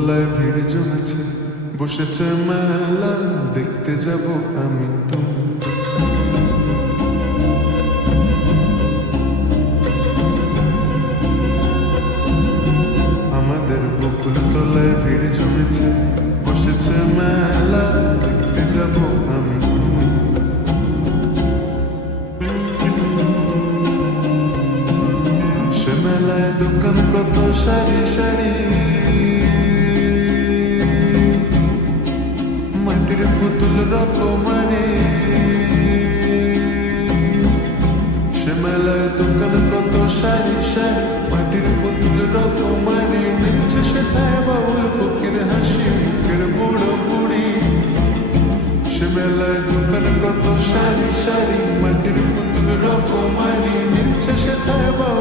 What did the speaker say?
তলায় ভিড় জমেছে, বসেছে মেলা, দেখতে যাব আমি তুমি। আমাদের বকুল তলায় ভিড় জমেছে, বসেছে মেলা, দেখতে যাব আমি তুমি। সে মেলায় দোকান কত সারি সারি, মাটির পুতুল রকমারি। সে মেলায় দোকান কত সারি সারি, মাটির পুতুল রকমারি। মিলছে সেথায় বাউল ফকির হাসি মুখের বুড়ো বুড়ি। সে মেলায় দোকান কত সারি সারি, মাটির পুতুল রকমারি। মিলছে সেথায় বাউল